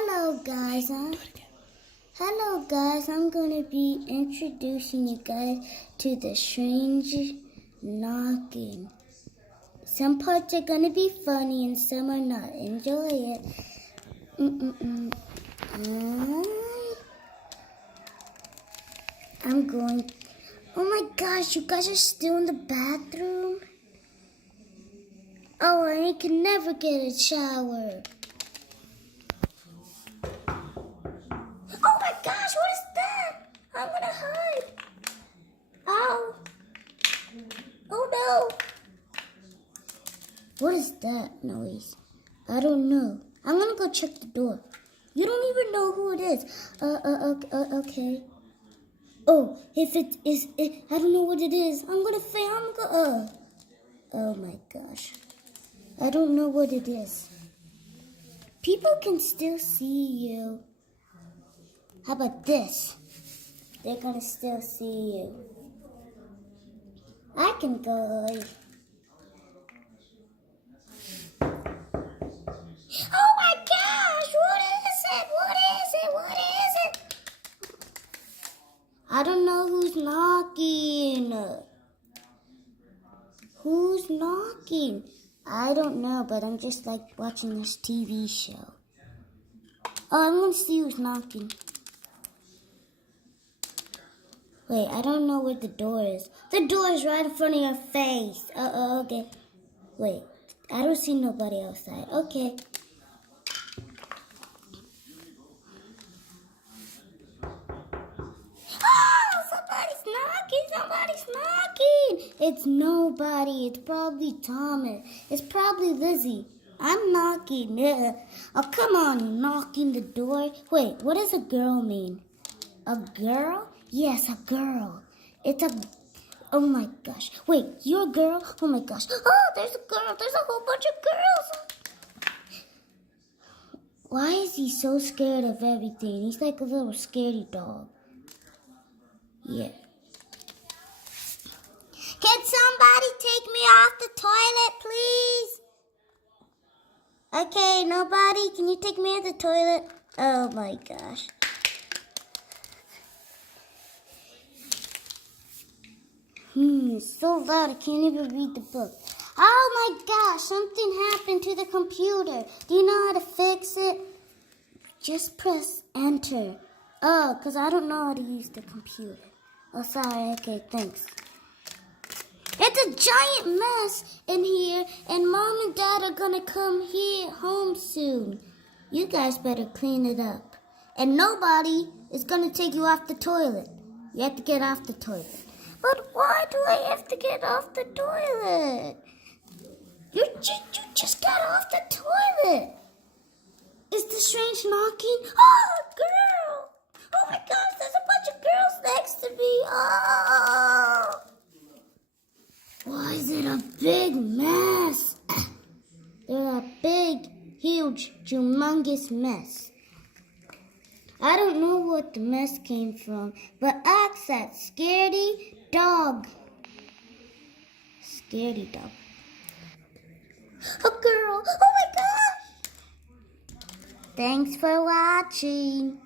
Hello guys, I'm gonna be introducing you guys to the strange knocking. Some parts are gonna be funny and some are not. Enjoy it. I'm going. Oh my gosh, you guys are still in the bathroom? Oh, I can never get a shower. Oh my gosh, what is that? I'm gonna hide. Ow. Oh no. What is that noise? I don't know. I'm gonna go check the door. You don't even know who it is. Okay. Oh, if it is, I don't know what it is. I'm gonna fail. Oh my gosh. I don't know what it is. People can still see you. How about this? They're gonna still see you. I can go. Oh my gosh! What is it? What is it? I don't know who's knocking. Who's knocking? I don't know, but I'm just like watching this TV show. Oh, I'm gonna see who's knocking. Wait, I don't know where the door is. The door is right in front of your face. Okay. Wait, I don't see nobody outside. Okay. Oh, somebody's knocking. It's nobody. It's probably Thomas. It's probably Lizzie. I'm knocking. Oh, come on, knocking the door. Wait, what does a girl mean? A girl? Yes, a girl. It's a... Oh my gosh. Wait, you're a girl? Oh my gosh. Oh, there's a girl. There's a whole bunch of girls. Why is he so scared of everything? He's like a little scaredy dog. Yeah. Can somebody take me off the toilet, please? Okay, nobody? Can you take me off the toilet? Oh my gosh. It's so loud I can't even read the book. Oh my gosh, something happened to the computer. Do you know how to fix it? Just press enter. Oh, because I don't know how to use the computer. Oh, sorry. Okay, thanks. It's a giant mess in here, and Mom and Dad are gonna come home soon. You guys better clean it up. And nobody is gonna take you off the toilet. You have to get off the toilet. But why do I have to get off the toilet? You just got off the toilet. Is the strange knocking? Oh, girl! Oh my gosh, there's a bunch of girls next to me. Oh! Why is it a big mess? They're a big, huge, humongous mess. I don't know what the mess came from, but ask that scaredy dog. Scaredy dog. A girl. Oh my gosh. Thanks for watching.